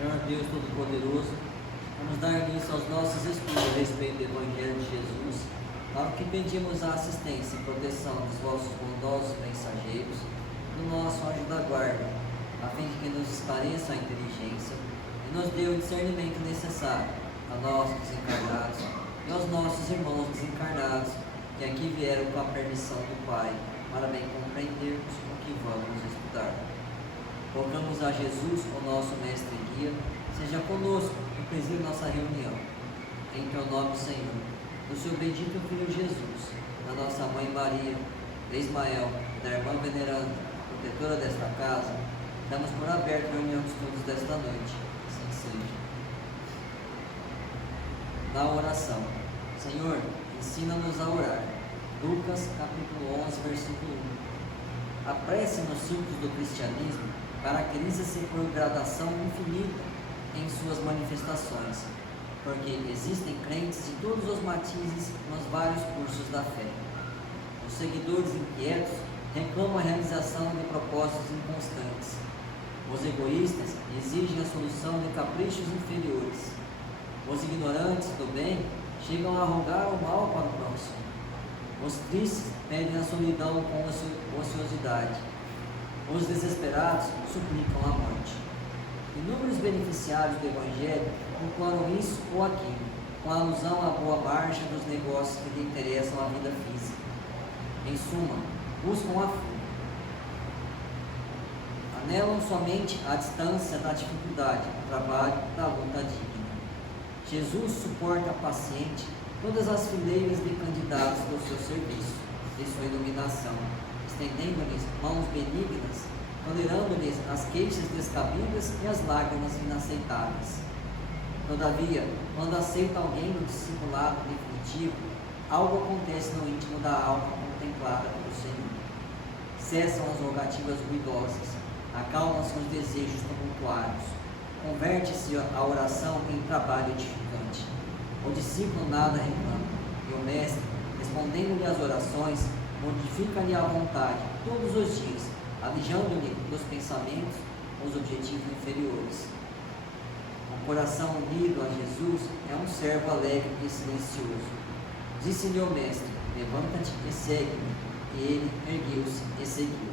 Senhor Deus Todo-Poderoso, vamos dar início aos nossos estudos a respeito do Evangelho de Jesus, para o que pedimos a assistência e proteção dos vossos bondosos mensageiros, do nosso anjo da guarda, a fim de que nos esclareça a inteligência e nos dê o discernimento necessário a nós desencarnados e aos nossos irmãos desencarnados, que aqui vieram com a permissão do Pai, para bem compreendermos o que vamos estudar. Rogamos a Jesus, o nosso mestre e guia, seja conosco e preside nossa reunião. Em teu nome, Senhor, do seu bendito Filho Jesus, da nossa Mãe Maria, de Ismael, da irmã veneranda, protetora desta casa, damos por aberto a reunião de estudos desta noite. Assim seja. Na oração. Senhor, ensina-nos a orar. Lucas, capítulo 11, versículo 1. A prece nos círculos do cristianismo caracteriza-se por gradação infinita em suas manifestações, porque existem crentes de todos os matizes nos vários cursos da fé. Os seguidores inquietos reclamam a realização de propósitos inconstantes. Os egoístas exigem a solução de caprichos inferiores. Os ignorantes do bem chegam a rogar o mal para o próximo. Os tristes pedem a solidão com ociosidade. Os desesperados suplicam a morte. Inúmeros beneficiários do Evangelho conclamam isso ou aquilo, com alusão à boa marcha dos negócios que lhe interessam a vida física. Em suma, buscam a fuga. Anelam somente a distância da dificuldade, do trabalho, da luta digna. Jesus suporta paciente todas as fileiras de candidatos do seu serviço, de sua iluminação, estendendo-lhes mãos benignas, tolerando-lhes as queixas descabidas e as lágrimas inaceitáveis. Todavia, quando aceita alguém no discipulado definitivo, algo acontece no íntimo da alma contemplada pelo Senhor. Cessam as rogativas ruidosas, acalmam-se os desejos tumultuários, converte-se a oração em trabalho edificante. O discípulo nada reclama, e o mestre, respondendo-lhe às orações, modifica-lhe a vontade todos os dias, alijando-lhe dos pensamentos os objetivos inferiores. Um coração unido a Jesus é um servo alegre e silencioso. Disse-lhe o mestre: levanta-te e segue-me. E ele ergueu-se e seguiu.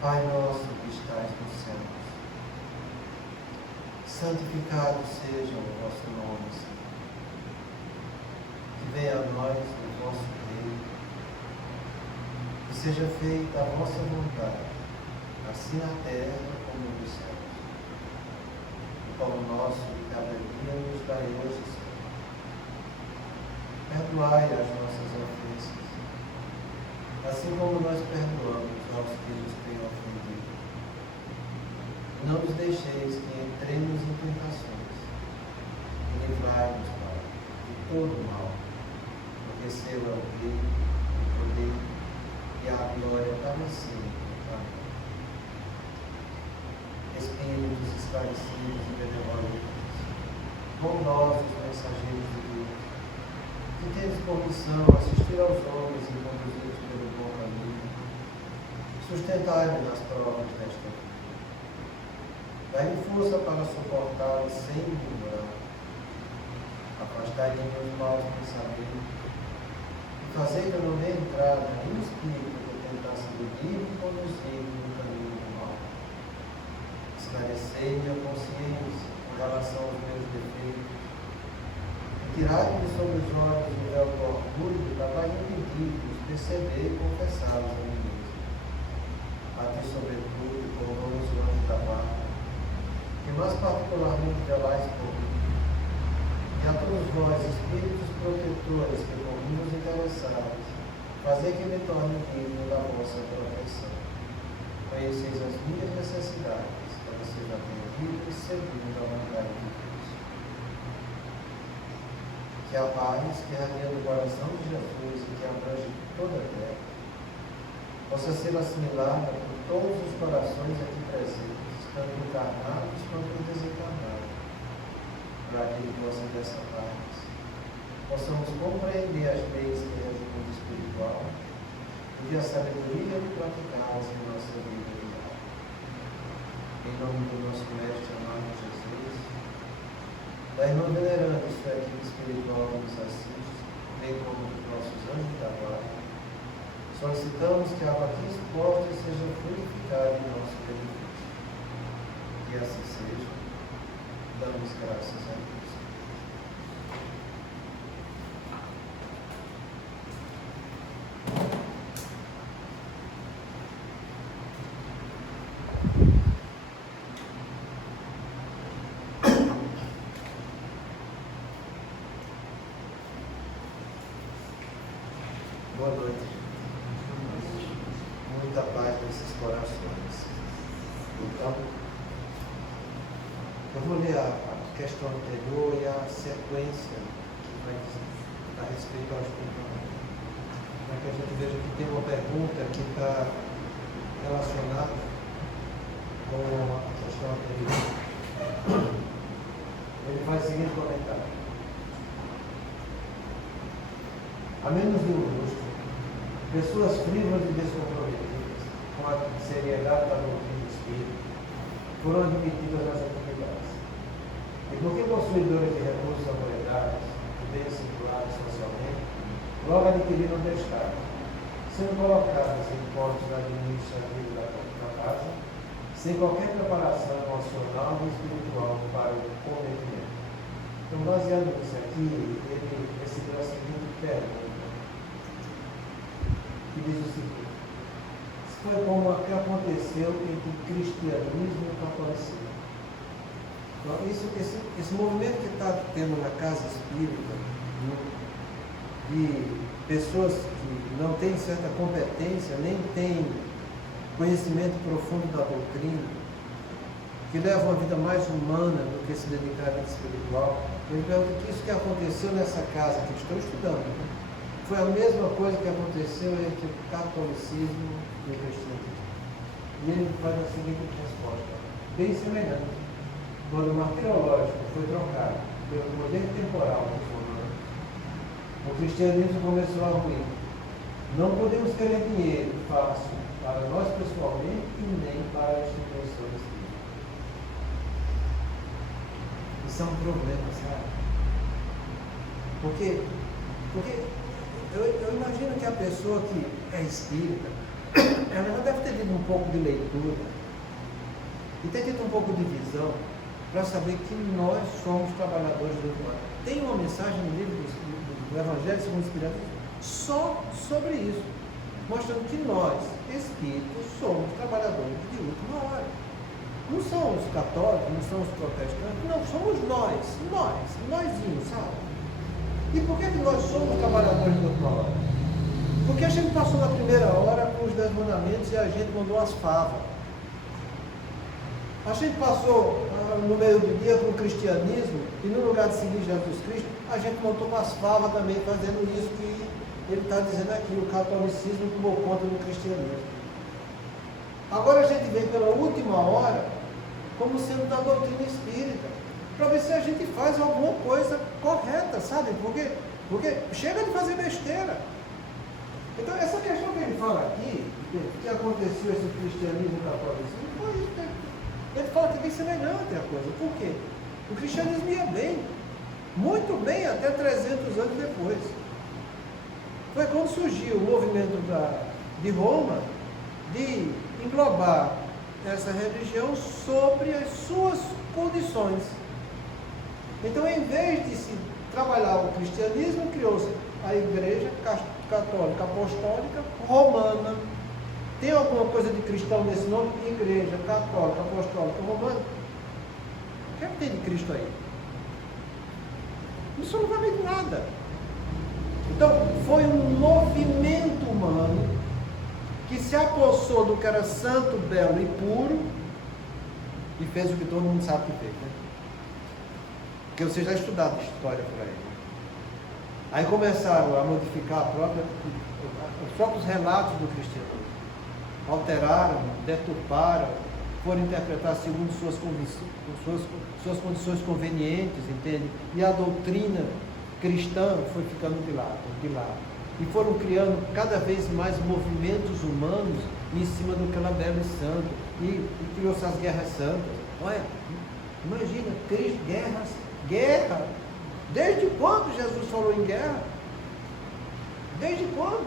Pai nosso que estais nos céus, santificado seja o vosso nome, Senhor. Que venha a nós o vosso reino, que seja feita a vossa vontade, assim na terra como nos céus. O pão nosso de cada dia nos dai hoje, Senhor. Perdoai as nossas ofensas, assim como nós perdoamos aos que nos têm ofendido. Não nos deixeis que entremos em tentações, e livrai-nos, Pai, de todo o mal, porque seu é o reino, o poder e a glória para sempre. Amém. Espíritos esclarecidos e benevolentes, bondosos mensageiros de Deus, que tendes por missão assistir aos homens e conduzir-os pelo bom caminho, sustentai-me nas provas desta vida. Dai-me força para suportá-las sem murmurar. Afastai de mim os maus pensamentos e fazei que eu não dê entrada a nenhum espírito que tentasse iludir-me e conduzir-me no caminho do mal. Esclarecei-me a consciência com relação aos meus defeitos e tirai-me sobre os olhos o véu do orgulho para impedir-vos perceber e confessá-los a mim mesmo. A ti, sobretudo, povoso anjo da guarda, que mais particularmente velais por mim, e a todos vós, espíritos protetores que por mim nos interessados, fazei que me torne digno da vossa proteção. Conheceis as minhas necessidades, para que seja atendido e segundo a vontade de Deus. Que a paz que irradia do coração de Jesus e que abrange toda a terra, possa ser assimilada por todos os corações aqui presentes, tanto encarnados quanto desencarnados, para que gozem dessa paz possamos compreender as leis que regem o mundo espiritual e ter a sabedoria de praticá-las em nossa vida diária. Em nome do nosso Mestre amado Jesus, da irmã veneranda, sua equipe espiritual que nos assiste, bem como dos nossos anjos da guarda, solicitamos que a água aqui exposta seja purificada em nosso benefício. Que assim seja. Damos graças a Deus. Boa noite. Muita paz nesses corações. Então, eu vou ler a questão anterior e a sequência que vai a respeito aos comportamentos. Para que a gente veja que tem uma pergunta que está relacionada com a questão anterior. Ele faz o seguinte comentário. A menos de um rosto, pessoas frívolas e descomprometidas com a seriedade da doutrina espírita foram admitidas nas atividades. E porque possuidores de recursos autoritários, bem situados socialmente, logo adquiriram destaque, sendo colocadas em postos administrativos da casa, sem qualquer preparação emocional e espiritual para o cometimento. Então, baseado nisso aqui, ele recebeu a seguinte pergunta, que diz o seguinte: foi como o que aconteceu entre o cristianismo e o catolicismo. Então, esse movimento que está tendo na casa espírita, de pessoas que não têm certa competência, nem têm conhecimento profundo da doutrina, que levam uma vida mais humana do que se dedicar à vida espiritual, eu pergunto que isso que aconteceu nessa casa que estou estudando, foi a mesma coisa que aconteceu entre o catolicismo e o cristianismo. E ele faz a seguinte resposta, bem semelhante. Quando o martirológico foi trocado pelo poder temporal dos romanos, o cristianismo começou a ruir. Não podemos querer dinheiro fácil para nós pessoalmente e nem para instituições espíritas. Isso é um problema, sabe? Porque eu imagino que a pessoa que é espírita, ela já deve ter tido um pouco de leitura e ter tido um pouco de visão para saber que nós somos trabalhadores do outro lado. Tem uma mensagem no livro do Evangelho segundo o Espiritismo só sobre isso, mostrando que nós, espíritos, somos trabalhadores de última hora. Não são os católicos, não são os protestantes, não, somos nósinhos, sabe? E por que nós somos trabalhadores de última hora? Porque a gente passou na primeira hora com os 10 mandamentos e a gente mandou as favas. A gente passou no meio do dia com o cristianismo e no lugar de seguir Jesus Cristo, a gente montou umas favas também fazendo isso que ele está dizendo aqui, o catolicismo tomou conta do cristianismo. Agora a gente vem pela última hora como sendo da doutrina espírita, para ver se a gente faz alguma coisa correta, sabe? Porque chega de fazer besteira. Então essa questão que ele fala aqui, que aconteceu esse cristianismo e o catolicismo, foi isso. Ele fala que é bem semelhante a coisa. Por quê? O cristianismo ia bem, muito bem, até 300 anos depois. Foi quando surgiu o movimento de Roma de englobar essa religião sobre as suas condições. Então, em vez de se trabalhar o cristianismo, criou-se a Igreja Católica Apostólica Romana. Tem alguma coisa de cristão nesse nome? Igreja Católica Apostólica Romana. O que é que tem de Cristo aí? Isso não vai ver nada. Então, foi um movimento humano que se apossou do que era santo, belo e puro e fez o que todo mundo sabe que fez, né? Porque vocês já estudaram a história por aí. Aí começaram a modificar os próprios relatos do cristianismo. Alteraram, deturparam, foram interpretar segundo suas condições convenientes, entende? E a doutrina cristã foi ficando de lado. E foram criando cada vez mais movimentos humanos em cima do Calabelo Santo. E criou-se as guerras santas. Olha, imagina, guerra. Desde quando Jesus falou em guerra? Desde quando?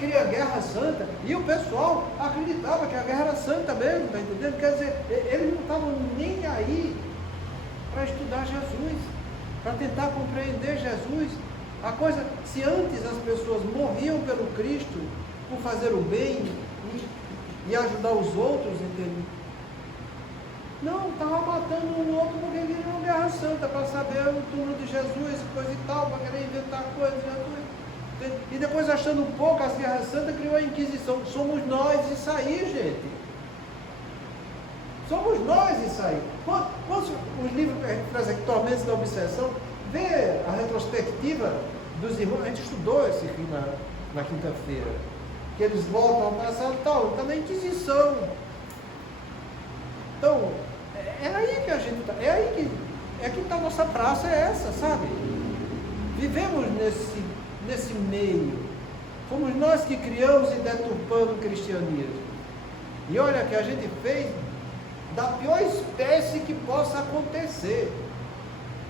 Cria a guerra santa. E o pessoal acreditava que a guerra era santa mesmo, está entendendo? Quer dizer, eles não estavam nem aí para estudar Jesus, para tentar compreender Jesus. A coisa, se antes as pessoas morriam pelo Cristo, por fazer o bem e ajudar os outros, entende? Não, estava matando um outro porque queria uma guerra santa, para saber o túmulo de Jesus, coisa e tal, para querer inventar coisas de Jesus. E depois, achando um pouco as guerras santas, criou a Inquisição. Somos nós isso aí, gente. Somos nós isso aí. Quantos os livros que a gente faz aqui, Tormentos da Obsessão, vê a retrospectiva dos irmãos, a gente estudou esse aqui na quinta-feira, que eles voltam ao passado e tal, está na Inquisição. Então, é aí que a gente está, é que está a nossa praça, é essa, sabe? Vivemos nesse meio, fomos nós que criamos e deturpamos o cristianismo. E olha que a gente fez da pior espécie que possa acontecer.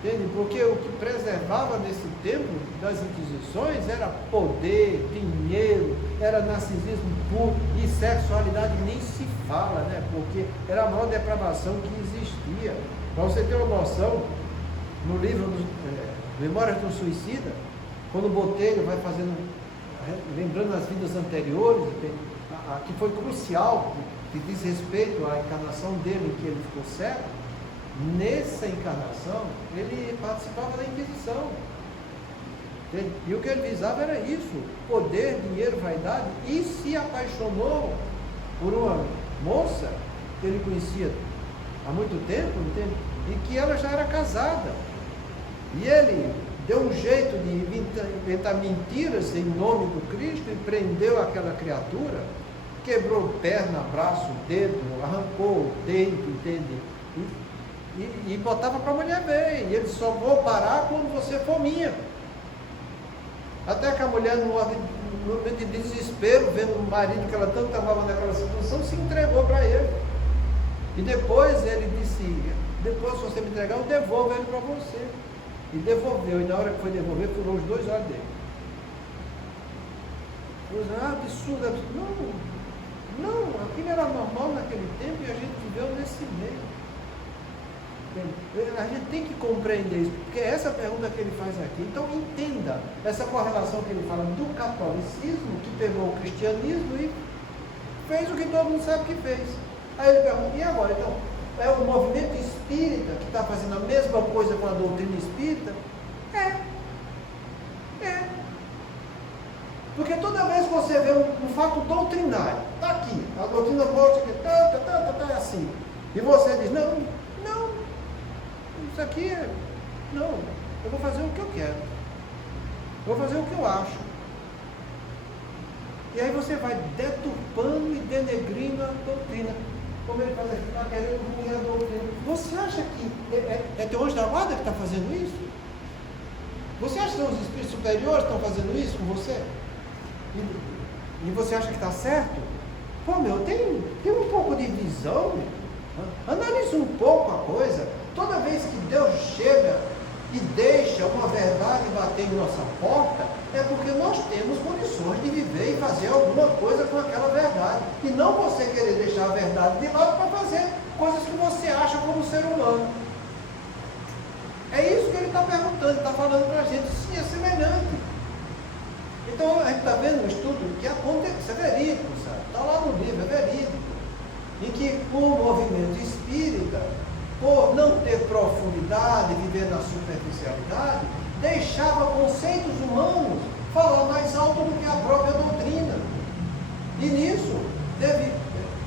Entende? Porque o que preservava nesse tempo das Inquisições era poder, dinheiro, era narcisismo puro, e sexualidade nem se fala, né? Porque era a maior depravação que existia. Para você ter uma noção, no livro Memórias do Suicida, quando o Botelho vai fazendo, lembrando as vidas anteriores, que foi crucial, que diz respeito à encarnação dele, em que ele ficou cego. Nessa encarnação, ele participava da Inquisição. E o que ele visava era isso: poder, dinheiro, vaidade. E se apaixonou por uma moça que ele conhecia há muito tempo, entende? E que ela já era casada. E ele deu um jeito de inventar mentiras em nome do Cristo e prendeu aquela criatura, quebrou perna, braço, dedo, arrancou o dente, entende? E botava para a mulher ver, e ele só vou parar quando você for minha. Até que a mulher, no momento de desespero, vendo o marido que ela tanto amava naquela situação, se entregou para ele. E depois ele disse: depois, se você me entregar, eu devolvo ele para você. E devolveu, e na hora que foi devolver, furou os 2 olhos dele. Absurdo, absurdo. Não, aquilo era normal naquele tempo e a gente viveu nesse meio. A gente tem que compreender isso, porque é essa pergunta que ele faz aqui. Então entenda essa correlação que ele fala do catolicismo, que pegou o cristianismo e fez o que todo mundo sabe que fez. Aí ele pergunta: e agora? Então, é o movimento espírita que está fazendo a mesma coisa com a doutrina espírita? É. Porque toda vez que você vê um fato doutrinário, está aqui, a doutrina mostra que é assim, e você diz: não, isso aqui não, eu vou fazer o que eu quero, vou fazer o que eu acho. E aí você vai deturpando e denegrindo a doutrina, como ele faz aqui, está querendo ruir a doutrina. Você acha que é teu anjo da guarda que está fazendo isso? Você acha que os espíritos superiores estão fazendo isso com você? E você acha que está certo? Pô, tem um pouco de visão, analisa um pouco a coisa. Toda vez que Deus chega e deixa uma verdade bater em nossa porta, é porque nós temos condições de viver e fazer alguma coisa com aquela verdade. E não você querer deixar a verdade de lado para fazer coisas que você acha como ser humano. É isso que ele está perguntando, ele está falando para a gente. Sim, é semelhante. Então a gente está vendo um estudo que acontece, isso é verídico, sabe? Está lá no livro, é verídico. Em que o movimento espírita, por não ter profundidade, viver na superficialidade, deixava conceitos humanos falar mais alto do que a própria doutrina. E nisso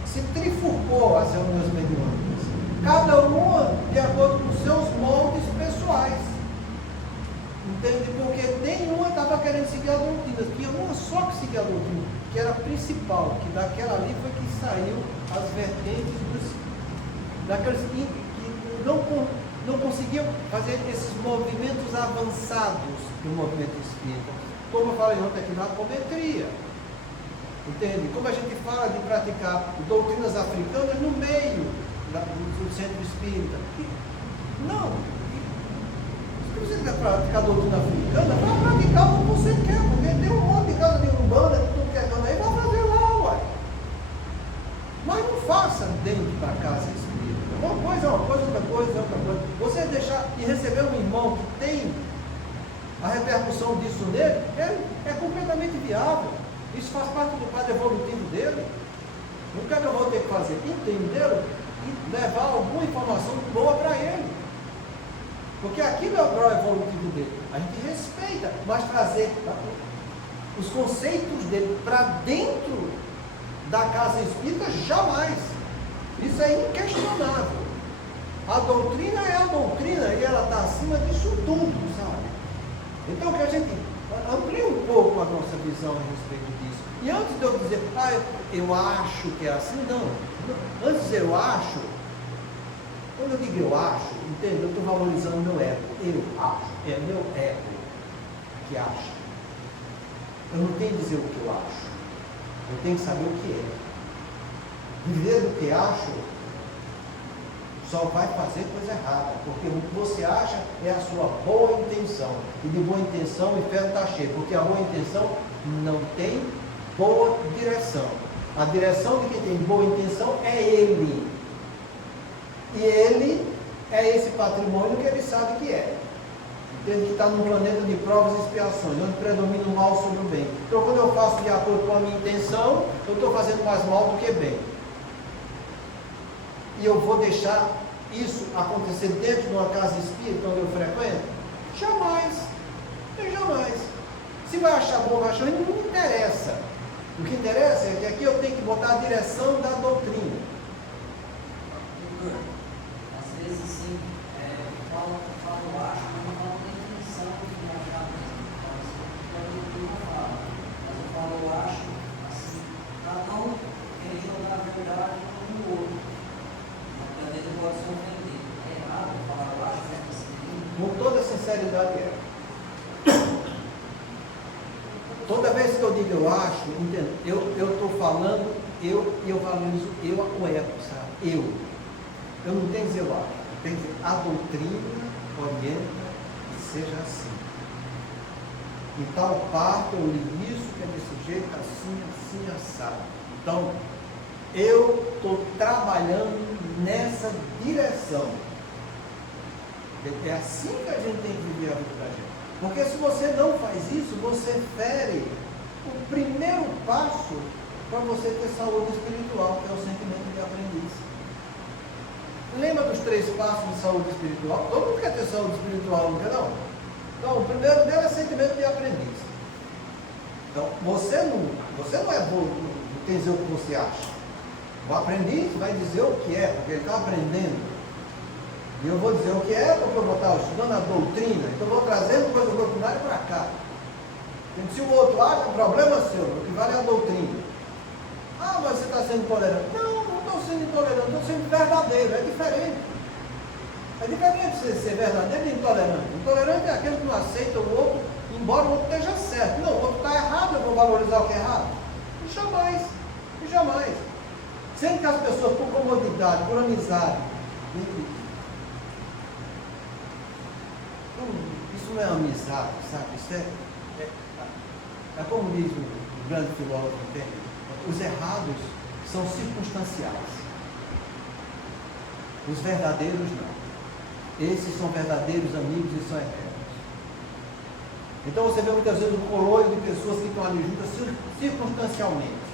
se trifurcou as reuniões mediúnicas, cada uma de acordo com seus moldes pessoais. Entende? Porque nenhuma estava querendo seguir a doutrina, tinha uma só que seguia a doutrina, que era a principal, que daquela ali foi que saiu as vertentes daqueles que não conseguiam fazer esses movimentos avançados do movimento espírita. Como eu falei ontem aqui na apometria. Entende? Como a gente fala de praticar doutrinas africanas no meio do centro espírita. Não. Se você quer praticar doutrina africana, vai praticar o que você quer, porque tem um monte de casa de umbanda, de tudo que é cana aí, vai fazer lá, ué. Mas não faça dentro da casa espírita. Uma coisa é uma coisa, outra coisa é outra coisa. Você deixar e receber um irmão que tem a repercussão disso nele, é completamente viável. Isso faz parte do quadro evolutivo dele. O que é que eu vou ter que fazer? Entendê-lo e levar alguma informação boa para ele. Porque aquilo é o grau evolutivo dele. A gente respeita, mas trazer os conceitos dele para dentro da casa espírita, jamais. Isso é inquestionável. A doutrina é a doutrina e ela está acima disso tudo, sabe? Então que a gente amplie um pouco a nossa visão a respeito disso. E antes de eu dizer, eu acho que é assim, não. Antes de dizer eu acho, quando eu digo eu acho, entende? Eu estou valorizando o meu ego. Eu acho. É meu ego que acha. Eu não tenho que dizer o que eu acho. Eu tenho que saber o que é. Viver do que acho só vai fazer coisa errada. Porque o que você acha é a sua boa intenção. E de boa intenção o inferno está cheio. Porque a boa intenção não tem boa direção. A direção de quem tem boa intenção é ele. E ele é esse patrimônio que ele sabe que é. Entende? Que está num planeta de provas e expiações, onde predomina o mal sobre o bem. Então, quando eu faço de acordo com a minha intenção, eu estou fazendo mais mal do que bem. E eu vou deixar isso acontecer dentro de uma casa espírita onde eu frequento? Jamais. Jamais. Se vai achar bom, vai achar ruim, não me interessa. O que interessa é que aqui eu tenho que botar a direção da doutrina. Às vezes, sim, falo acho, mas não falo nem intenção de achar mesmo. Então, a doutrina fala. Mas eu falo eu acho, assim, para não jogar a verdade um no outro. Às vezes eu posso se ofender. É errado falar eu acho, é assim. Com toda sinceridade é. Toda vez que eu digo eu acho, entendo, eu estou falando, eu valorizo o ego, sabe? Eu não tenho que dizer eu acho, eu tenho que dizer a doutrina orienta que seja assim. Em tal parte eu li isso, que é desse jeito, assim, assado. Então, eu estou trabalhando nessa direção. É assim que a gente tem que viver a vida da gente. Porque se você não faz isso, você fere o primeiro passo para você ter saúde espiritual, que é o sentimento de aprendiz. Lembra dos 3 passos de saúde espiritual? Todo mundo quer ter saúde espiritual, não quer não? Então, o primeiro dele é sentimento de aprendiz. Então, você não é bom, não tem que dizer o que você acha. O aprendiz vai dizer o que é, porque ele está aprendendo. E eu vou dizer o que é, porque eu vou estar estudando a doutrina, então eu vou trazendo coisa doutrinária para cá. Se o outro acha, o problema é seu, o que vale é a doutrina. Ah, mas você está sendo intolerante. Não estou sendo intolerante, estou sendo verdadeiro, é diferente. É diferente você ser verdadeiro e intolerante. Intolerante é aquele que não aceita o outro, embora o outro esteja certo. Não, o outro está errado, eu vou valorizar o que é errado. Jamais. Sendo que as pessoas, por comodidade, por amizade, isso não é amizade, sabe? Isso é como diz o grande filósofo, entende? Os errados são circunstanciais. Os verdadeiros não. Esses são verdadeiros amigos e são eternos. Então você vê muitas vezes um coroio de pessoas que estão ali juntas circunstancialmente.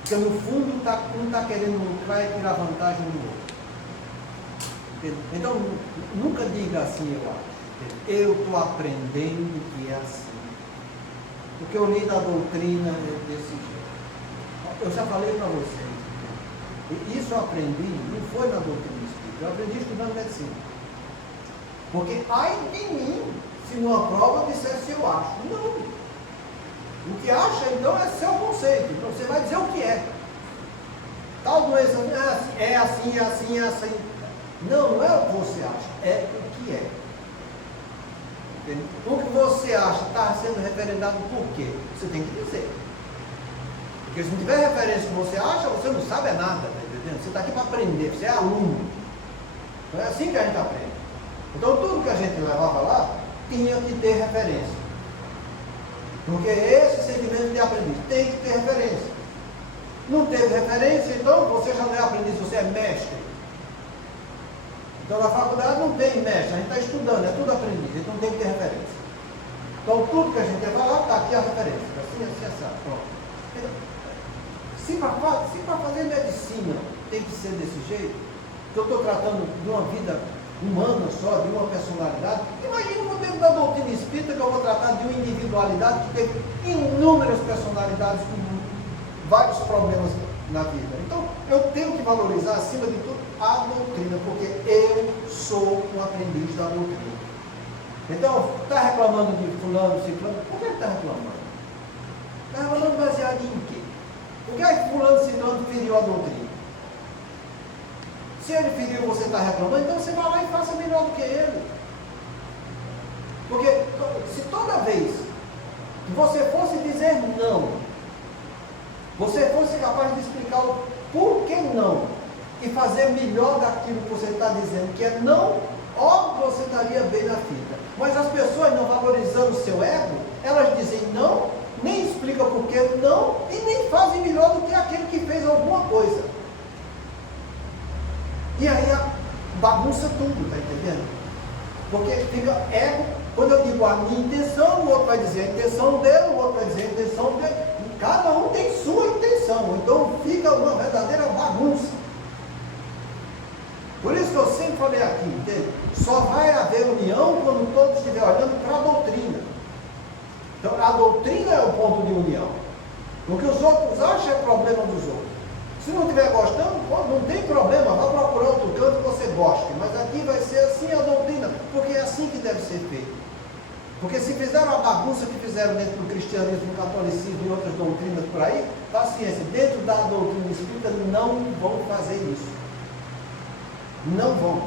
Porque no fundo um está querendo lucrar e tirar vantagem do outro. Então nunca diga assim, eu acho. Eu estou aprendendo que é assim. Porque eu li na doutrina desse jeito. Eu já falei para vocês. E isso eu aprendi, não foi na doutrina espírita, eu aprendi estudando medicina. Porque ai de mim, se numa prova eu dissesse eu acho. Não. O que acha, então, é seu conceito. Então você vai dizer o que é. Tal doença é assim. Não é o que você acha, é o que é. Entende? O que você acha está sendo referendado por quê? Você tem que dizer. Porque se não tiver referência no que você acha, você não sabe nada, tá entendendo? Você está aqui para aprender, você é aluno. Então é assim que a gente aprende. Então tudo que a gente levava lá tinha que ter referência. Porque esse sentimento de aprendiz tem que ter referência. Não teve referência, então você já não é aprendiz, você é mestre. Então na faculdade não tem mestre, a gente está estudando, é tudo aprendiz, então tem que ter referência. Então tudo que a gente vai lá, está aqui a referência. Assim, assim, assim, pronto. Se para fazer medicina tem que ser desse jeito, que eu estou tratando de uma vida humana só, de uma personalidade, imagina o modelo da doutrina espírita que eu vou tratar de uma individualidade que teve inúmeras personalidades com vários problemas na vida. Então, eu tenho que valorizar, acima de tudo, a doutrina, porque eu sou um aprendiz da doutrina. Então, está reclamando de fulano, ciclano, por que está reclamando? Está reclamando baseado em quê? Por que fulano, ciclano feriu a doutrina? Se ele feriu, você está reclamando, então você vai lá e faça melhor do que ele. Porque se toda vez que você fosse dizer não, você fosse capaz de explicar o porquê não e fazer melhor daquilo que você está dizendo que é não, óbvio que você estaria bem na fita. Mas as pessoas, não valorizando o seu ego, elas dizem não, nem explicam porquê não e nem fazem melhor do que aquele que fez alguma coisa. E aí bagunça tudo, está entendendo? Porque fica ego, quando eu digo a minha intenção, o outro vai dizer a intenção dele, o outro vai dizer a intenção dele. Cada um tem sua intenção, então fica uma verdadeira bagunça. Por isso que eu sempre falei aqui, entende? Só vai haver união quando todos estiverem olhando para a doutrina. Então a doutrina é o ponto de união. O que os outros acham é problema dos outros. Se não estiver gostando, não tem problema, vá procurar outro canto que você goste. Mas aqui vai ser assim a doutrina, porque é assim que deve ser feito. Porque se fizeram a bagunça que fizeram dentro do cristianismo, do catolicismo e outras doutrinas por aí, paciência, dentro da doutrina espírita não vão fazer isso. Não vão.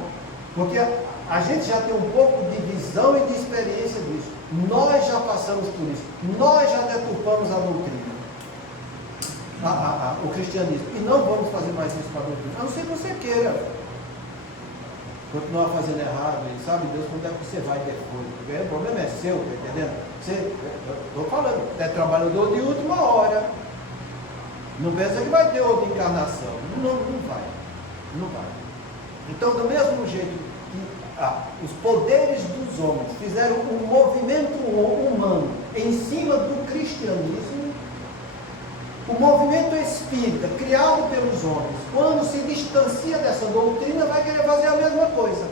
Porque a gente já tem um pouco de visão e de experiência disso. Nós já passamos por isso. Nós já deturpamos a doutrina. O cristianismo. E não vamos fazer mais isso para a doutrina. A não ser que você queira continuar fazendo errado, e sabe Deus quando é que você vai depois. Porque o problema é seu, tá entendendo? Estou falando, é trabalhador de última hora. Não pensa que vai ter outra encarnação. Não vai. Não vai. Então, do mesmo jeito que os poderes dos homens fizeram um movimento humano em cima do cristianismo, o movimento espírita, criado pelos homens, quando se distancia dessa doutrina, vai querer fazer a mesma coisa.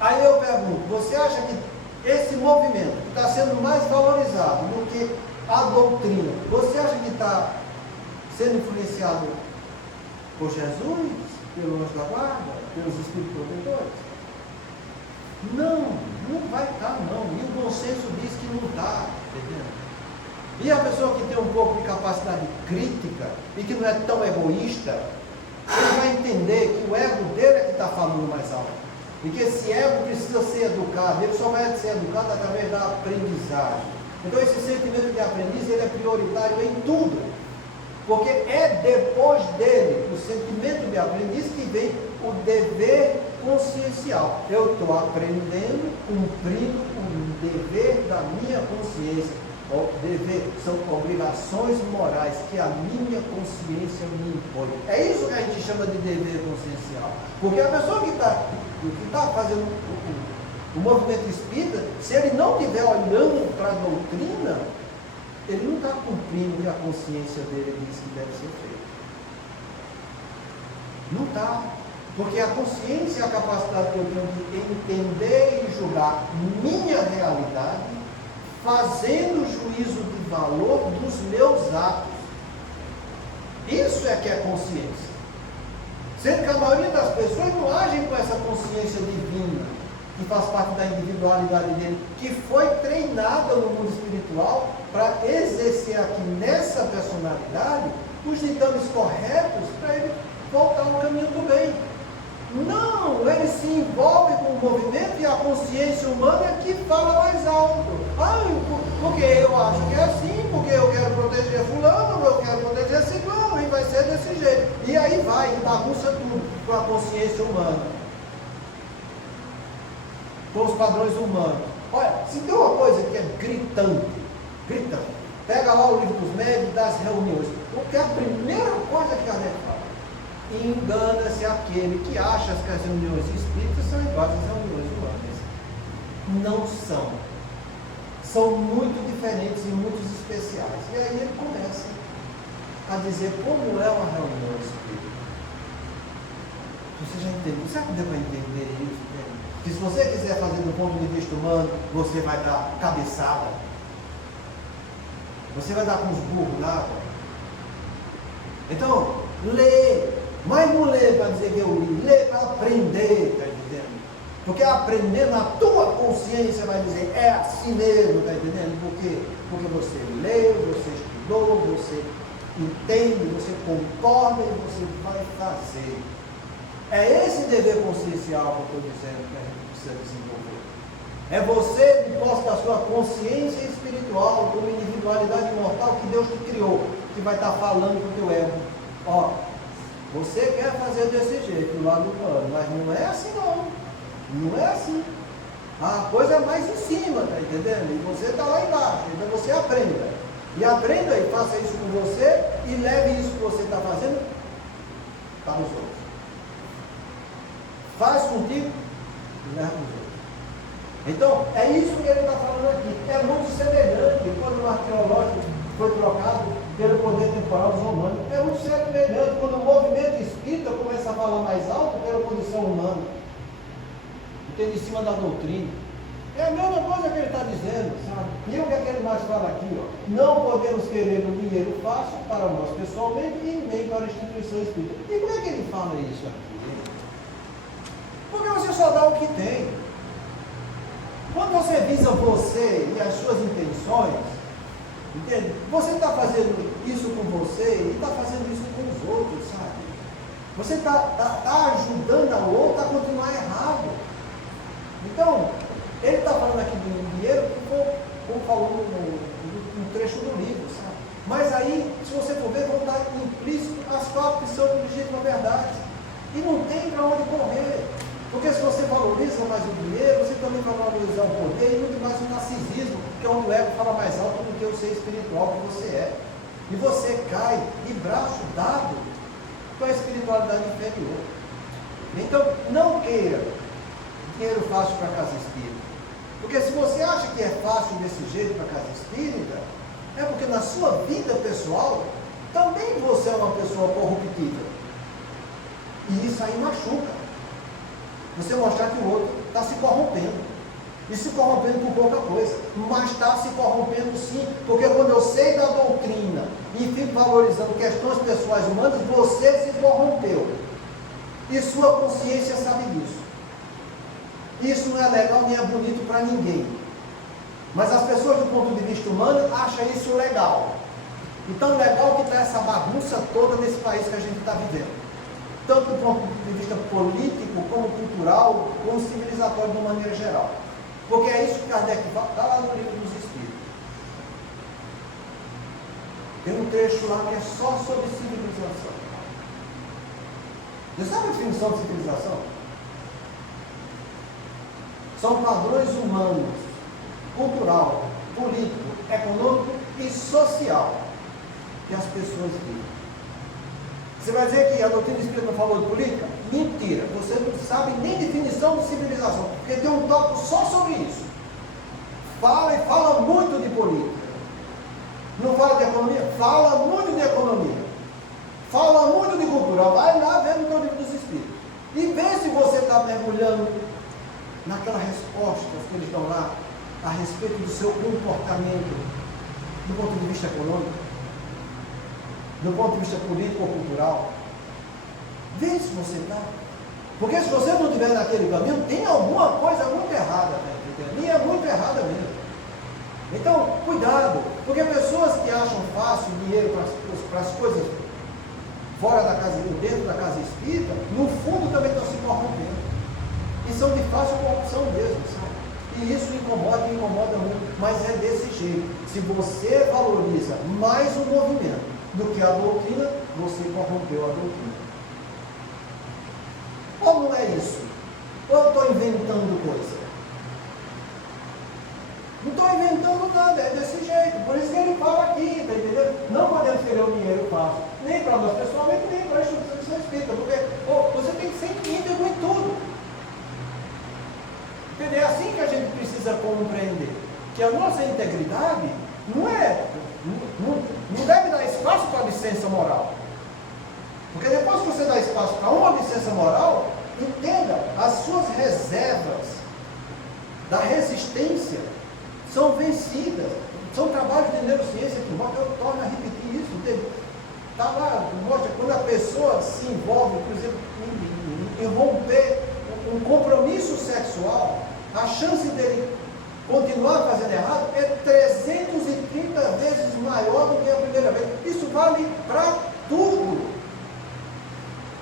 Aí eu pergunto, você acha que esse movimento que está sendo mais valorizado do que a doutrina, você acha que está sendo influenciado por Jesus, pelo anjo da guarda, pelos espíritos protetores? Não vai estar não. E o bom senso diz que não está, entendeu? E a pessoa que tem um pouco de capacidade crítica e que não é tão egoísta, ele vai entender que o ego dele é que está falando mais alto. E que esse ego precisa ser educado, ele só vai ser educado através da aprendizagem. Então esse sentimento de aprendiz, ele é prioritário em tudo. Porque é depois dele, o sentimento de aprendiz, que vem o dever consciencial. Eu estou aprendendo, cumprindo o dever da minha consciência. O dever são obrigações morais que a minha consciência me impõe. É isso que a gente chama de dever consciencial. Porque a pessoa que está fazendo o movimento espírita, se ele não estiver olhando para a doutrina, ele não está cumprindo o que a consciência dele diz que deve ser feito. Não está. Porque a consciência é a capacidade que eu tenho de entender e julgar minha realidade, fazendo juízo de valor dos meus atos. Isso é que é consciência. Sendo que a maioria das pessoas não agem com essa consciência divina, que faz parte da individualidade dele, que foi treinada no mundo espiritual para exercer aqui nessa personalidade os ditames corretos para ele voltar ao caminho do bem. Não, ele se envolve com o movimento e a consciência humana é que fala mais alto. Porque eu acho que é assim, porque eu quero proteger fulano, eu quero proteger ciclano, e vai ser desse jeito. E aí vai, bagunça tudo com a consciência humana, com os padrões humanos. Olha, se tem uma coisa que é gritante, pega lá o livro dos médios das reuniões. O que é a primeira coisa que Kardec fala? Engana-se aquele que acha que as reuniões espíritas são iguais às reuniões humanas. Não são. São muito diferentes e muito especiais. E aí ele começa a dizer como é uma reunião espírita. Você já entendeu? Será que deu para entender isso? Que se você quiser fazer do ponto de vista humano, você vai dar cabeçada. Você vai dar com os burros na água. Então, lê. Mas não lê para dizer que eu li. Lê para aprender, está entendendo? Porque aprendendo, a tua consciência vai dizer, é assim mesmo, está entendendo? Por quê? Porque você leu, você estudou, você entende, você concorda e você vai fazer. É esse dever consciencial que eu estou dizendo que a gente precisa desenvolver. É você, de posse da sua consciência espiritual, como individualidade imortal que Deus te criou, que vai estar falando com o teu ego. Ó, você quer fazer desse jeito, do lado do plano, mas não é assim não. Não é assim. A coisa é mais em cima, tá entendendo? E você está lá embaixo, então você aprenda. E aprenda e faça isso com você e leve isso que você está fazendo para os outros. Faz contigo e leva para os outros. Então, é isso que ele está falando aqui. É muito semelhante quando o arqueológico foi trocado pelo poder temporal dos romanos. É muito semelhante quando o movimento espírita começa a falar mais alto pela condição humana. Entende? Em cima da doutrina. É a mesma coisa que ele está dizendo, sabe? E o que é que ele mais fala aqui? Ó? Não podemos querer um dinheiro fácil para nós pessoalmente e nem para a instituição espírita. E por que ele fala isso aqui? Porque você só dá o que tem. Quando você visa você e as suas intenções, entende? Você está fazendo isso com você e está fazendo isso com os outros, sabe? Você está ajudando ao outro a continuar errado. Então, ele está falando aqui do dinheiro, como falou no trecho do livro, sabe? Mas aí, se você for ver, vão estar implícito as quatro que são de legítima verdade. E não tem para onde correr. Porque se você valoriza mais o dinheiro, você também vai valorizar o poder e muito mais o narcisismo, que é onde o ego fala mais alto do que o ser espiritual que você é. E você cai de braço dado com a espiritualidade inferior. Então, não queira dinheiro fácil para a casa espírita. Porque se você acha que é fácil desse jeito para a casa espírita, é porque na sua vida pessoal, também você é uma pessoa corruptível. E isso aí machuca. Você mostrar que o outro está se corrompendo. E se corrompendo por pouca coisa. Mas está se corrompendo sim. Porque quando eu sei da doutrina e fico valorizando questões pessoais humanas, você se corrompeu. E sua consciência sabe disso. Isso não é legal nem é bonito para ninguém. Mas as pessoas do ponto de vista humano acham isso legal. Então legal que está essa bagunça toda nesse país que a gente está vivendo. Tanto do ponto de vista político, como cultural, como civilizatório de uma maneira geral. Porque é isso que Kardec fala, está lá no livro dos Espíritos. Tem um trecho lá que é só sobre civilização. Você sabe a definição de civilização? São padrões humanos, cultural, político, econômico e social que as pessoas vivem. Você vai dizer que a doutrina espírita não falou de política? Mentira, você não sabe nem definição de civilização, porque tem um tópico só sobre isso. Fala e fala muito de política. Não fala de economia? Fala muito de economia. Fala muito de cultura. Vai lá ver no teu livro dos Espíritos. E vê se você está mergulhando naquelas respostas que eles dão lá a respeito do seu comportamento do ponto de vista econômico, do ponto de vista político ou cultural. Vê se você está. Porque se você não estiver naquele caminho, tem alguma coisa muito errada, tá entendendo? E é muito errada mesmo. Então, cuidado, porque pessoas que acham fácil dinheiro para as coisas fora da casa, dentro da casa espírita, no fundo também estão se corrompendo. E são de fácil corrupção mesmo, sabe? E isso incomoda muito, mas é desse jeito. Se você valoriza mais o movimento do que a doutrina, você corrompeu a doutrina. Ou não é isso? Ou eu estou inventando coisa? Não estou inventando nada, é desse jeito. Por isso que ele fala aqui, tá entendendo? Não podemos querer o dinheiro fácil, nem para nós pessoalmente, nem para a instituição espírita, porque você tem que ser íntegro em tudo. Entendeu? É assim que a gente precisa compreender que a nossa integridade não deve dar espaço para a licença moral. Porque depois que você dá espaço para uma licença moral, entenda, as suas reservas da resistência são vencidas. São trabalhos de neurociência que eu torno a repetir isso. Está lá, mostra, quando a pessoa se envolve, por exemplo, em romper um compromisso sexual, a chance dele continuar fazendo errado é 330 vezes maior do que a primeira vez. Isso vale para tudo.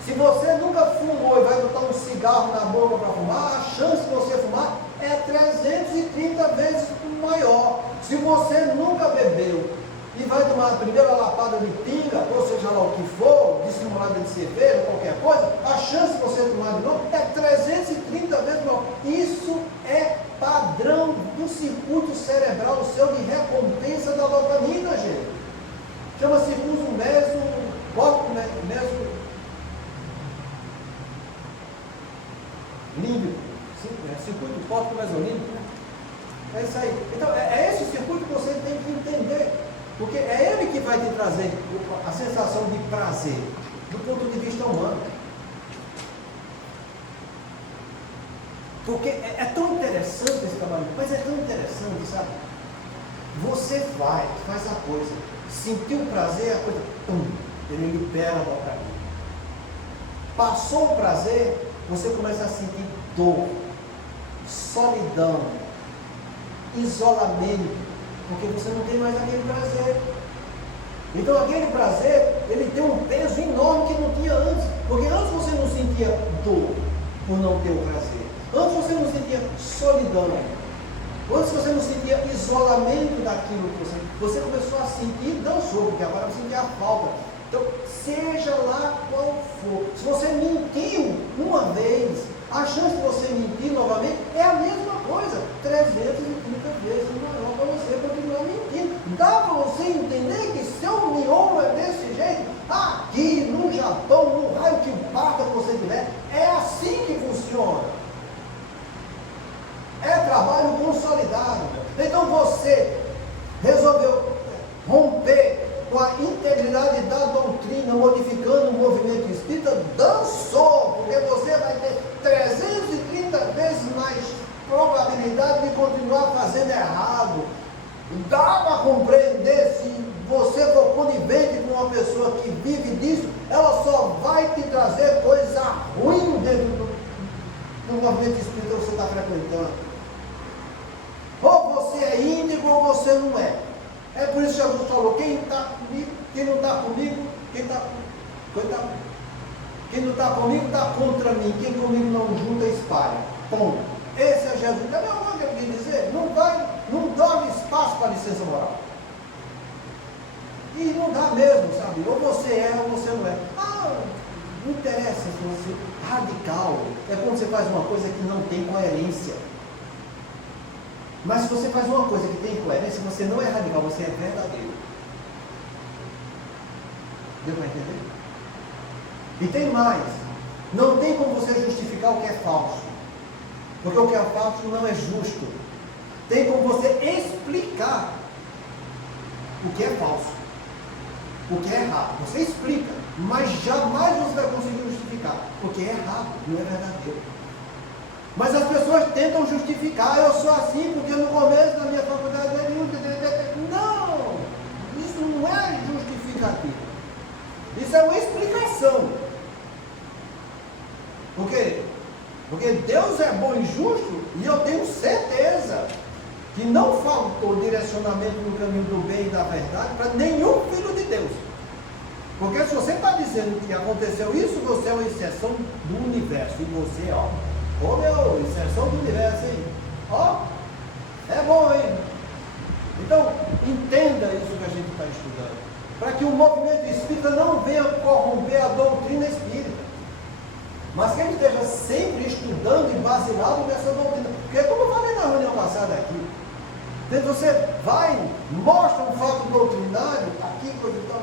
Se você nunca fumou e vai botar um cigarro na boca para fumar, a chance de você fumar é 330 vezes maior. Se você nunca bebeu e vai tomar a primeira lapada de pinga, ou seja lá o que for, dissimulada de cerveja, qualquer coisa, a chance de você tomar de novo é 330 vezes maior. Isso é padrão do circuito cerebral seu de recompensa da dopamina, gente. Chama-se uso límbico, circuito córtico-mesolímbico, né? É isso aí. Então, é esse circuito que você tem que entender, porque é ele que vai te trazer a sensação de prazer, do ponto de vista humano. Porque é tão interessante esse trabalho, mas é tão interessante, sabe? Você faz a coisa, sentiu o prazer, a coisa, ele libera a dopamina. Passou o prazer, você começa a sentir dor, solidão, isolamento, porque você não tem mais aquele prazer. Então aquele prazer, ele tem um peso enorme que não tinha antes, porque antes você não sentia dor por não ter o prazer, antes você não sentia solidão, antes você não sentia isolamento daquilo que você começou a sentir, dançou, porque agora você sentia a falta. Então, seja lá qual for, se você mentiu uma vez, a chance de você mentir novamente é a mesma coisa, 330 vezes maior para você continuar mentindo. Dá para você entender que seu miolo é desse jeito? Aqui no Japão, no raio que parta que você tiver, é assim que funciona. É trabalho consolidado. Então você resolveu romper com a integridade da doutrina, modificando o movimento espírita, dançou, porque você vai ter 330 vezes mais probabilidade de continuar fazendo errado. Dá para compreender, se você for conivente com uma pessoa que vive disso, ela só vai te trazer coisa ruim dentro do movimento espírita que você está frequentando. Ou você é íntegro ou você não é. É por isso que Jesus falou, quem está comigo, quem não está comigo, quem não está comigo está contra mim, quem comigo não junta, espalha. Ponto. Esse é Jesus. Também é o que eu quis dizer, não dá espaço para licença moral. E não dá mesmo, sabe? Ou você é ou você não é. Não interessa se você radical. É quando você faz uma coisa que não tem coerência. Mas se você faz uma coisa que tem coerência, você não é radical, você é verdadeiro. Deu para entender? E tem mais. Não tem como você justificar o que é falso. Porque o que é falso não é justo. Tem como você explicar o que é falso. O que é errado. Você explica, mas jamais você vai conseguir justificar. Porque é errado, não é verdadeiro. Mas as pessoas tentam justificar, eu sou assim porque no começo da minha faculdade não, isso não é justificativo, isso é uma explicação. Por quê? Porque Deus é bom e justo e eu tenho certeza que não faltou direcionamento no caminho do bem e da verdade para nenhum filho de Deus. Porque se você está dizendo que aconteceu isso, você é uma exceção do universo. E você, ó, meu, exceção do universo, hein? Ó, é bom, hein? Então, entenda isso que a gente está estudando. Para que o movimento espírita não venha corromper a doutrina espírita. Mas que ele esteja sempre estudando e baseado nessa doutrina. Porque como eu falei na reunião passada aqui, então você vai, mostra um fato doutrinário, aqui, coisa e tal,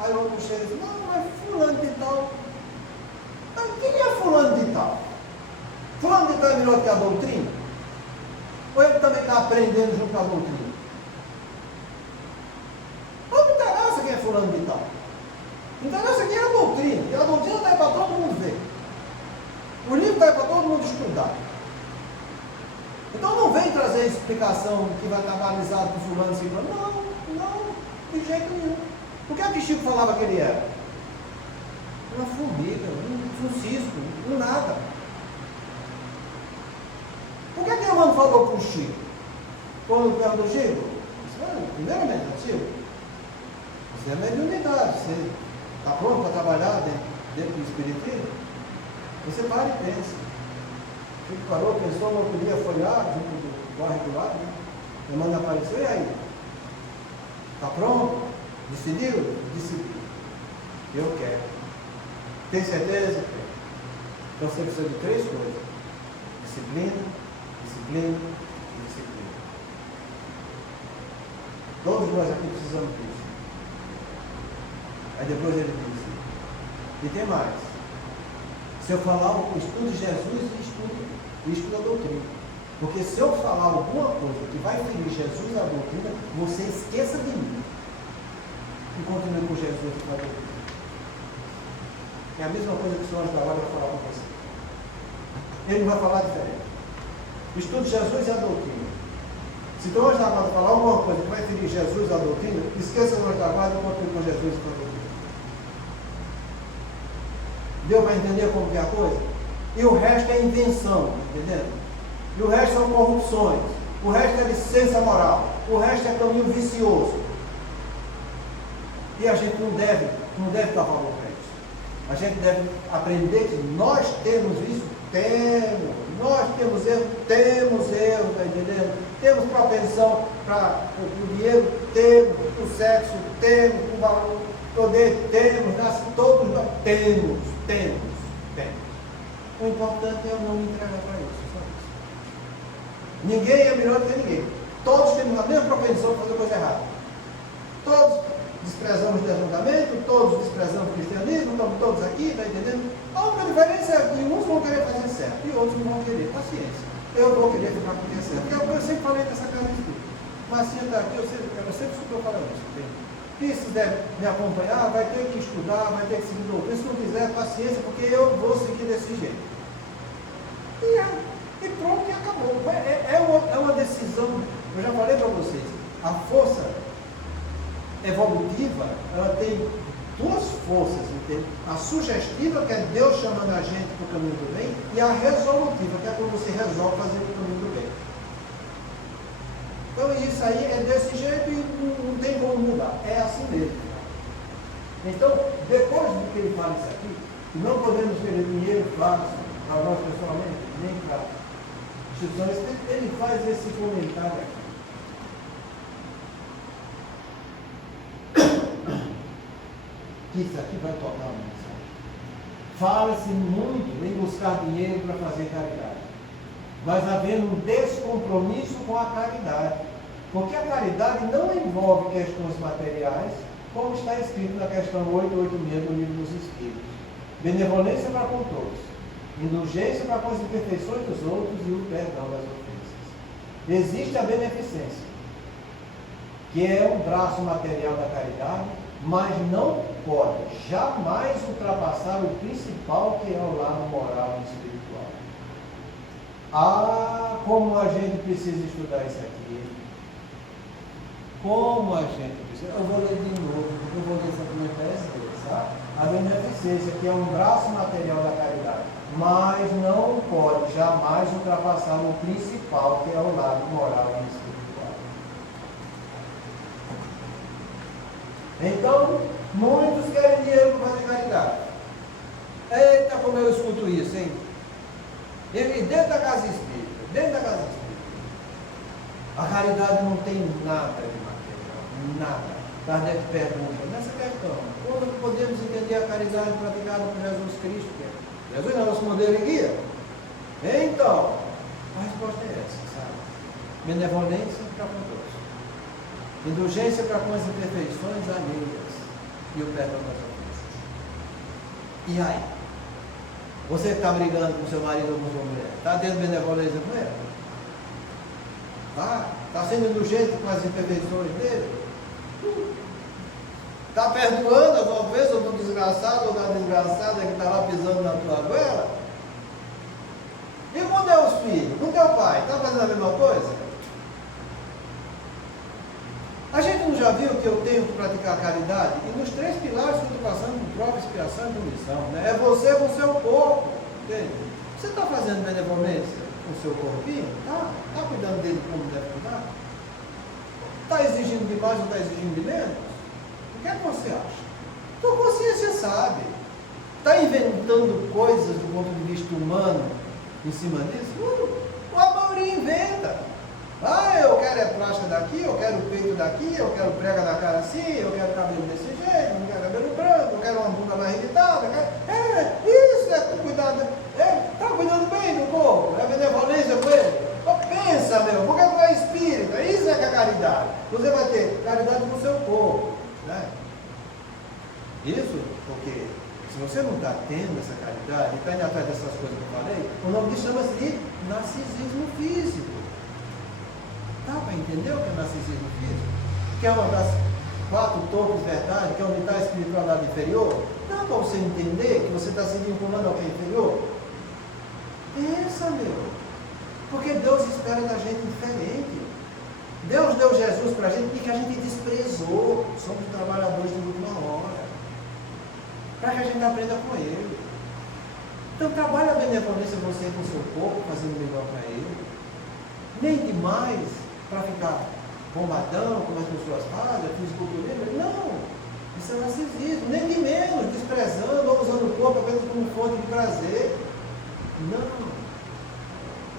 aí o outro chega e diz, não, é fulano de tal. Então, quem é fulano de tal? Fulano de tal é melhor que a doutrina? Ou ele também está aprendendo junto com a doutrina? Não interessa quem é fulano de tal. Interessa quem é a doutrina. E a doutrina está aí para todo mundo ver. O livro está aí para todo mundo estudar. Então não vem trazer explicação que vai estar analisado por fulano e ciclano. Não, de jeito nenhum. Por que Chico falava que ele era? Uma formiga, um cisco, um nada. Por que Emmanuel falou para o Chico? Quando perguntou, Chico, primeiramente, Chico, você é mediunidade, você está pronto para trabalhar dentro do Espiritismo? Você para e pensa. Chico parou, pensou, no outro dia foi lá, junto do corre do lado, né? Emmanuel apareceu, e aí? Está pronto? Decidiu? Decidiu. Eu quero. Tem certeza? Então você precisa de 3 coisas: disciplina, disciplina e disciplina. Todos nós aqui precisamos disso. Aí depois ele disse, e tem mais. Se eu falar, estude Jesus e estude a doutrina. Porque se eu falar alguma coisa que vai ferir Jesus e a doutrina, você esqueça de mim. E continue com Jesus e com a doutrina. É a mesma coisa que o Senhor da Guarda vai falar com você. Ele vai falar diferente. Estude Jesus e a doutrina. Se o Senhor da Guarda falar alguma coisa que vai ferir Jesus e a doutrina, esqueça o Senhor da Guarda e continue com Jesus e com a doutrina. Deu para entender como que é a coisa? E o resto é invenção, entendendo? E o resto são corrupções. O resto é licença moral. O resto é caminho vicioso. E a gente não deve dar valor para isso. A gente deve aprender que nós temos isso, temos. Nós temos erro, está entendendo? Temos propensão para o dinheiro, temos, o sexo, temos, o poder, temos, todos nós temos. O importante é eu não me entregar para isso, só isso. Ninguém é melhor do que ninguém. Todos temos a mesma propensão para fazer coisa errada. Todos desprezamos o desandamento, todos desprezamos o cristianismo, estamos todos aqui, está entendendo? A única diferença é que uns vão querer fazer certo e outros não vão querer. Paciência. Eu vou querer ficar com o que é certo. Porque eu sempre falei dessa casa de estudo. Mas se está aqui, eu sempre estou falando isso. E se quiser me acompanhar, vai ter que estudar, vai ter que seguir doutrina. Se não quiser, paciência, porque eu vou seguir desse jeito. E pronto, e acabou. É uma decisão. Eu já falei para vocês, a força evolutiva, ela tem 2 forças, entende? A sugestiva, que é Deus chamando a gente para o caminho do bem, e a resolutiva, que é quando você resolve fazer o caminho do bem. Então isso aí é desse jeito e não tem como mudar. É assim mesmo. Então, depois do que ele fala isso aqui, não podemos querer dinheiro fácil para nós pessoalmente, nem para instituições, ele faz esse comentário aqui. Que isso aqui vai tocar uma mensagem. Fala-se muito em buscar dinheiro para fazer caridade, mas havendo um descompromisso com a caridade, porque a caridade não envolve questões materiais, como está escrito na questão 886 do Livro dos Espíritos: benevolência para com todos, indulgência para com as imperfeições dos outros e o perdão das ofensas. Existe a beneficência, que é um braço material da caridade, mas não pode jamais ultrapassar o principal, que é o lado moral e espiritual. Como a gente precisa estudar isso aqui. Como a gente precisa. Eu vou ler de novo, porque eu vou ler essa primeira vez, tá? A beneficência, que é um braço material da caridade, mas não pode jamais ultrapassar o principal, que é o lado moral e espiritual. Então, muitos querem dinheiro para fazer caridade. Eita, como eu escuto isso, hein? E dentro da casa espírita, a caridade não tem nada de material, nada. Kardec pergunta, nessa questão, como podemos entender a caridade praticada por Jesus Cristo? Jesus é nosso modelo e guia. Então, a resposta é essa, sabe? Benevolência para com todos. Indulgência para com as imperfeições alheias e o perdão das ofensas. E aí? Você está brigando com seu marido ou com sua mulher? Está tendo benevolência com ela? Está sendo indulgente com as imperfeições dele? Está perdoando as ofensas do desgraçado ou da desgraçada que está lá pisando na tua goela? E com Deus filho, com teu pai, está fazendo a mesma coisa? A gente não já viu que eu tenho que praticar a caridade? E nos 3 pilares que eu estou passando, com prova, expiação e punição, né? É você com o seu corpo, entende? Você está fazendo benevolência com o seu corpinho? Está cuidando dele como deve cuidar? Está exigindo demais ou está exigindo de menos? O que é que você acha? Tua consciência sabe. Está inventando coisas do ponto de vista humano em cima disso? A maioria inventa. Eu quero plástica daqui, eu quero peito daqui, eu quero prega na cara assim, eu quero cabelo desse jeito, eu não quero cabelo branco, eu quero uma bunda mais irritada. Isso é cuidado. Está cuidando bem do corpo, é benevolência com ele. Pensa, porque tu é espírita, isso é que é caridade. Você vai ter caridade com o seu corpo, né? Isso porque se você não está tendo essa caridade, está indo atrás dessas coisas que eu falei, o nome disso chama-se de narcisismo físico. Dá para entender o que é narcisismo físico? Que é uma das 4 torres de verdade, que é onde está a espiritualidade inferior? Dá para você entender que você está se vinculando ao que é inferior? Pensa, porque Deus espera da gente diferente. Deus deu Jesus para a gente porque a gente desprezou. Somos trabalhadores de última hora. Para que a gente aprenda com Ele. Então trabalha a benevolência você com o seu corpo, fazendo melhor para Ele. Nem demais para ficar bombadão, como as pessoas fazem, fisiculturismo. Não. Isso é narcisismo. Nem de menos, desprezando ou usando o corpo apenas como fonte de prazer. Não.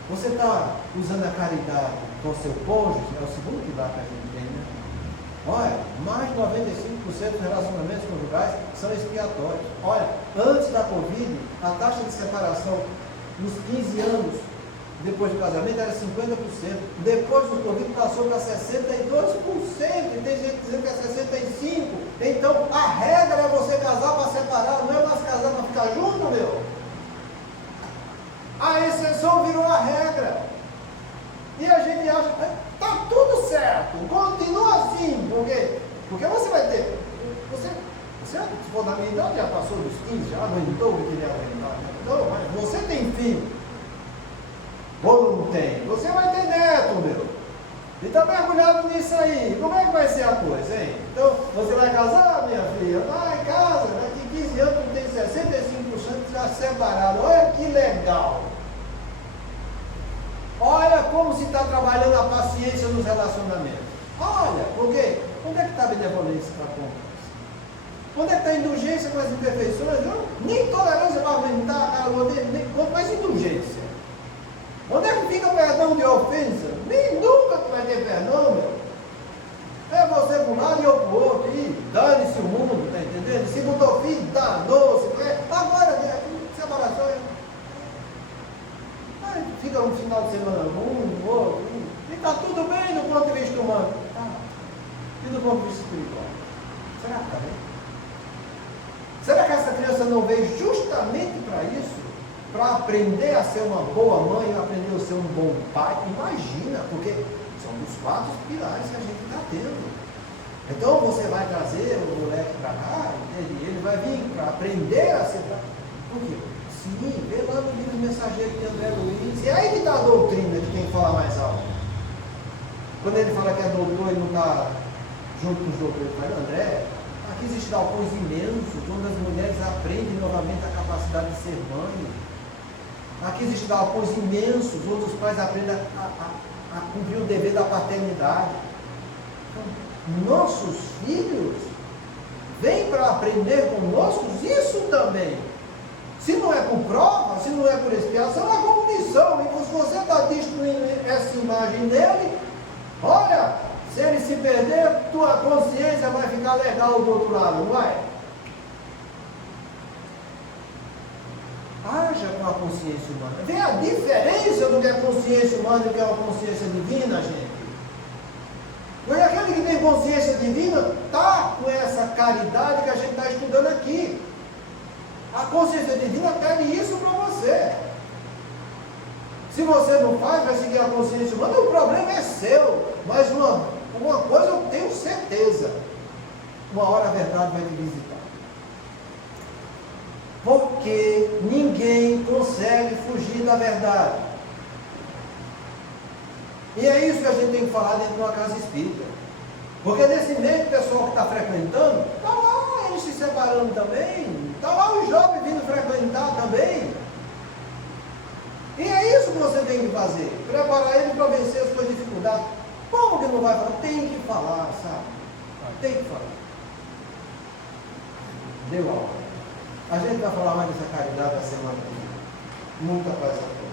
Você está usando a caridade com o seu cônjuge, é o segundo pilar que a gente tem, né? Olha, mais de 95% dos relacionamentos conjugais são expiatórios. Olha, antes da Covid, a taxa de separação nos 15 anos depois do casamento era 50%. Depois do Covid passou para 62%. E tem gente dizendo que é 65%. Então, a regra é você casar para separar, não é mais casar para ficar junto, A exceção virou a regra. E a gente acha, está tudo certo, continua assim. Por quê? Porque você vai ter. Você, se for da minha idade, já passou dos 15, já aguentou o que queria aguentar. Então, mas você tem filho. Ou não tem? Você vai ter neto, E está mergulhado nisso aí. Como é que vai ser a coisa, hein? Então, você vai casar, minha filha? Vai, casa. Daqui 15 anos tu tem 65% já separado. Olha que legal. Olha como se está trabalhando a paciência nos relacionamentos. Olha, por quê? Onde é que está a benevolência para contas? Onde é que está a indulgência com as imperfeições? Nem tolerância vai aumentar, quanto mais indulgência. Onde é que fica o perdão de ofensa? Nem nunca tu vai ter perdão, É você para um lado e eu para o outro. E dane-se o mundo, tá entendendo? Se botou filho, danou-se. Agora, separação é. Fica um final de semana um, outro. E está tudo bem do ponto de vista humano. E do ponto de vista espiritual? Será que está bem? Será que essa criança não veio justamente para isso? Para aprender a ser uma boa mãe, aprender a ser um bom pai? Imagina, porque são dos 4 pilares que a gente está tendo. Então você vai trazer o moleque para cá, entende? Ele vai vir para aprender a ser. Por quê? Sim, vê lá no livro Mensageiro de André Luiz. E aí que está a doutrina de quem fala mais alto. Quando ele fala que é doutor e não está junto com os doutores, ele fala, André, aqui existe galpões imensos, onde as mulheres aprendem novamente a capacidade de ser mãe. Aqui existem galpões imensos, onde os pais aprendem a cumprir o dever da paternidade. Então, nossos filhos vem para aprender conosco isso também. Se não é por prova, se não é por expiação, é como missão. E se você está destruindo essa imagem nele, olha, se ele se perder, tua consciência vai ficar legal do outro lado, não vai? Haja com a consciência humana. Vê a diferença do que é consciência humana e do que é uma consciência divina, gente. Porque aquele que tem consciência divina está com essa caridade que a gente está estudando aqui. A consciência divina pede isso para você. Se você não faz, vai seguir a consciência humana, o problema é seu. Mas uma coisa eu tenho certeza: uma hora a verdade vai te visitar. Porque ninguém consegue fugir da verdade. E é isso que a gente tem que falar dentro de uma casa espírita. Porque nesse meio, o pessoal que está frequentando, está lá eles se separando também, está lá os jovens vindo frequentar também. E é isso que você tem que fazer, preparar ele para vencer as suas dificuldades. Como que não vai falar? Tem que falar, sabe? Tem que falar. Deu aula. A gente vai falar mais dessa caridade na semana que vem. Muita paz a todos.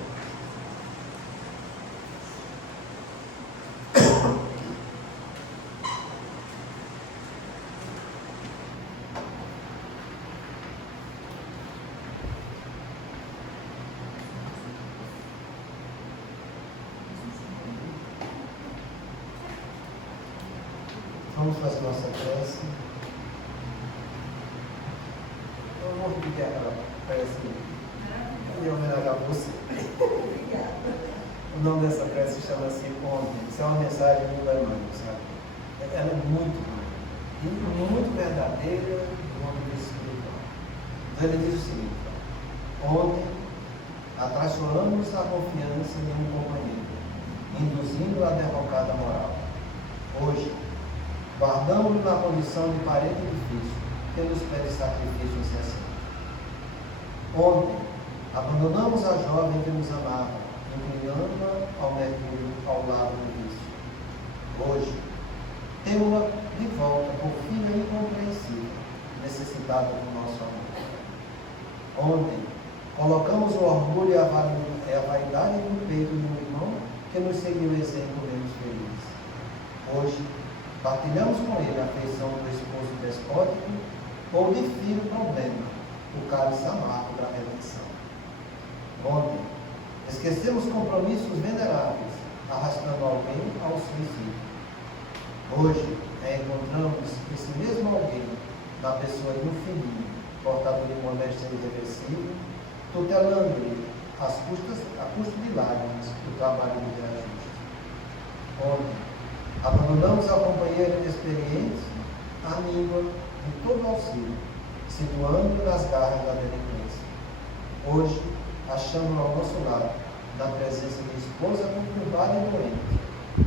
Vamos fazer nossa prece. Eu vou pedir aquela prece em homenagem a você. O nome dessa prece chama-se Ontem. Isso é uma mensagem do Emmanuel, sabe? Ela é muito boa e muito verdadeira do âmbito espiritual. Então ele diz o seguinte: ontem atraiçoamos a confiança em um companheiro, induzindo a derrocada moral. Hoje, guardamos-lo na condição de parente difícil, que nos pede sacrifício incessante. Ontem, abandonamos a jovem que nos amava, inclinando-a ao mergulho ao lado do vício. Hoje, temos-la de volta por filha incompreensível, necessitada do nosso amor. Ontem, colocamos o orgulho e a vaidade no peito de um irmão que nos seguiu exemplo menos feliz. Hoje, partilhamos com ele a afeição do esposo despótico ou de filho problema, o cálice amargo da redenção. Ontem, esquecemos compromissos veneráveis, arrastando alguém ao suicídio. Hoje, encontramos esse mesmo alguém na pessoa de um filhinho, portador de modéstia irreversível, tutelando-lhe a custo de lágrimas o trabalho de reajuste. Ontem, abandonamos ao companheiro inexperiente a língua de todo auxílio, situando-o nas garras da delinquência. Hoje, achamos ao nosso lado, na presença de esposa conturbada e doente,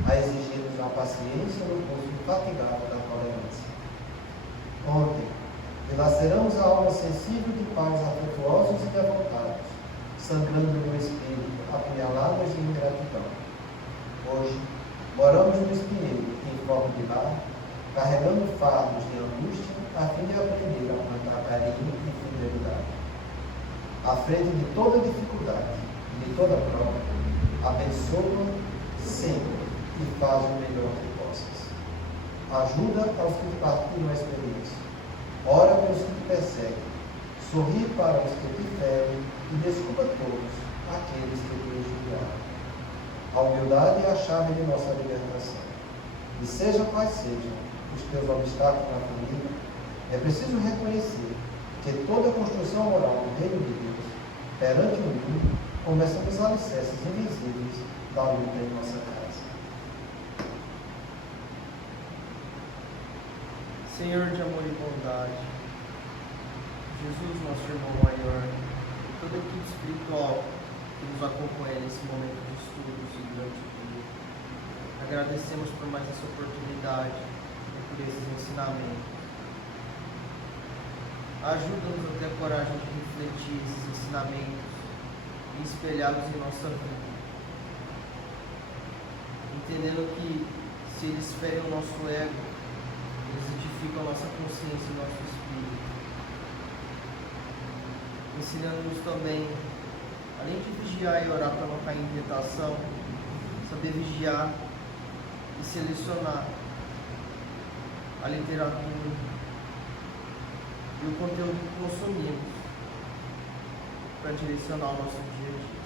a exigir-nos a paciência no curso infatigado da tolerância. Ontem, dilaceramos a alma sensível de pais afetuosos e devotados, sangrando no espírito, apunhaladas de ingratidão. Hoje, moramos no espinheiro, em forma de lar, carregando fardos de angústia, a fim de aprender a plantar carinho e fidelidade. À frente de toda dificuldade, de toda prova, abençoa sempre e faz o melhor que possas. Ajuda aos que partilham a experiência. Ora pelos que te perseguem. Sorri para os que te ferem e desculpa todos aqueles que te injuriaram. A humildade é a chave de nossa libertação. E seja quais sejam os teus obstáculos na família, é preciso reconhecer que toda a construção moral do reino de Deus, perante o mundo, começa nos alicerces invisíveis da luta em nossa casa. Senhor de amor e bondade, Jesus, nosso irmão maior, e toda a equipe espiritual que nos acompanha nesse momento de estudos e durante o dia, agradecemos por mais essa oportunidade e por esses ensinamentos. Ajuda-nos a ter a coragem de refletir esses ensinamentos e espelhá-los em nossa vida, entendendo que se eles ferem o nosso ego, eles edificam a nossa consciência e o nosso espírito, ensinando-nos também, além de vigiar e orar para não cair em tentação, saber vigiar e selecionar a literatura e o conteúdo que consumimos para direcionar o nosso dia a dia.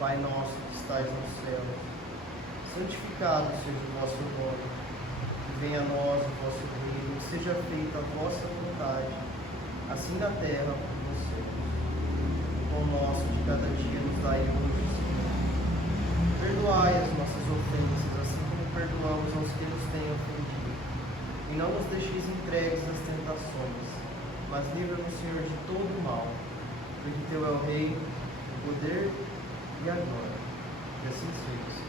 Pai nosso que estais no céu, santificado seja o vosso nome, que venha a nós o vosso reino, e seja feita a vossa vontade, assim na terra como no céu. O pão nosso de cada dia nos dai hoje, Senhor. Perdoai as nossas ofensas, assim como perdoamos aos que nos têm ofendido. E não nos deixeis entregues às tentações, mas livra-nos, Senhor, de todo o mal, porque teu é o reino, o poder e a glória. E assim seja.